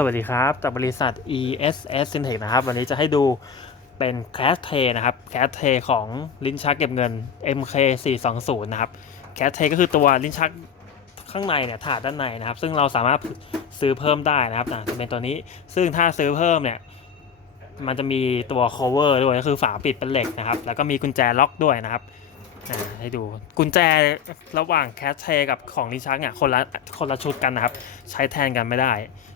สวัสดีครับ จากบริษัท ESS Syntech นะครับ วันนี้จะให้ดูเป็น Cash Tray นะครับ Cash Tray ของลิ้นชักเก็บเงิน MK 420 นะครับ Cash Tray ก็คือตัวลิ้นชักข้างในเนี่ยถาดด้านในนะครับ ซึ่งเราสามารถซื้อเพิ่มได้นะครับนะจะเป็นตัวนี้ ซึ่งถ้าซื้อเพิ่มเนี่ย มันจะมีตัว cover ด้วย ก็คือฝาปิดเป็นเหล็กนะครับ แล้วก็มีกุญแจล็อกด้วยนะครับ ให้ดูกุญแจระหว่างแคชเชกับของลิชักเนี่ยคนละคนละชุดกันนะครับ ใช้แทนกันไม่ได้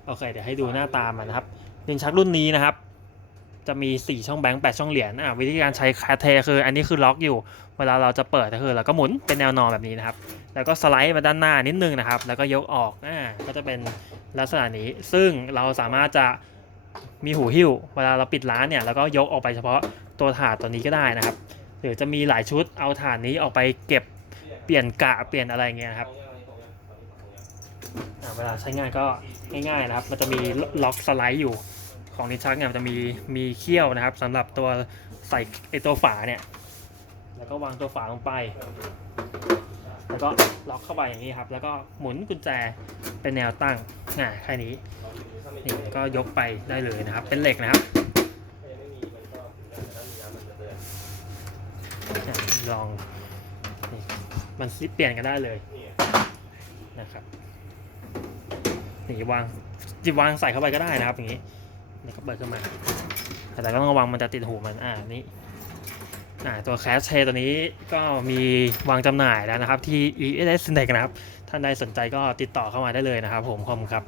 โอเค เดี๋ยวให้ดูหน้าตามันนะครับลิชักรุ่นนี้นะครับ จะมี 4 ช่องแบงค์8ช่องเหรียญอะวิธีการใช้แคชเทคือ อันนี้คือล็อกอยู่ เวลาเราจะเปิดก็คือเราก็หมุนเป็นแนวนอนแบบนี้นะครับ แล้วก็สไลด์มาด้านหน้านิดนึงนะครับ แล้วก็ยกออกอ่าก็จะเป็นลักษณะนี้ ซึ่งเราสามารถจะมีหูหิ้ว เวลาเราปิดร้านเนี่ยแล้วก็ยกออกไปเฉพาะตัวถาดตัวนี้ก็ได้นะครับ หรือจะมีหลายชุดเอาถาดนี้ออกไปเก็บเปลี่ยนกะเปลี่ยนอะไรเงี้ยครับเวลาใช้งานก็ง่ายๆนะครับ มันจะมีล็อกสไลด์อยู่ของนิชชักเนี่ยมันจะมีมีเขี้ยวนะครับสำหรับตัวใส่ไอตัวฝาเนี่ย แล้วก็วางตัวฝาลงไป แล้วก็ล็อกเข้าไปอย่างนี้ครับ แล้วก็หมุนกุญแจเป็นแนวตั้งง่ายแค่นี้นี่ก็ยกไปได้เลยนะครับ เป็นเหล็กนะครับอะ ลองมันเปลี่ยนกันได้เลยนะครับนี่วางจิวางใส่เข้าไปก็ได้นะครับ อย่างนี้นี่ก็เปิดขึ้นมา แต่ก็ต้องระวังมันจะติดหูมันอ่านี่อ่าตัวแคชเชตัวนี้ก็มีวางจำหน่ายแล้วนะครับ ที่ ES Syntax นะครับ ท่านใดสนใจก็ติดต่อเข้ามาได้เลยนะครับ ผมขอบคุณครับ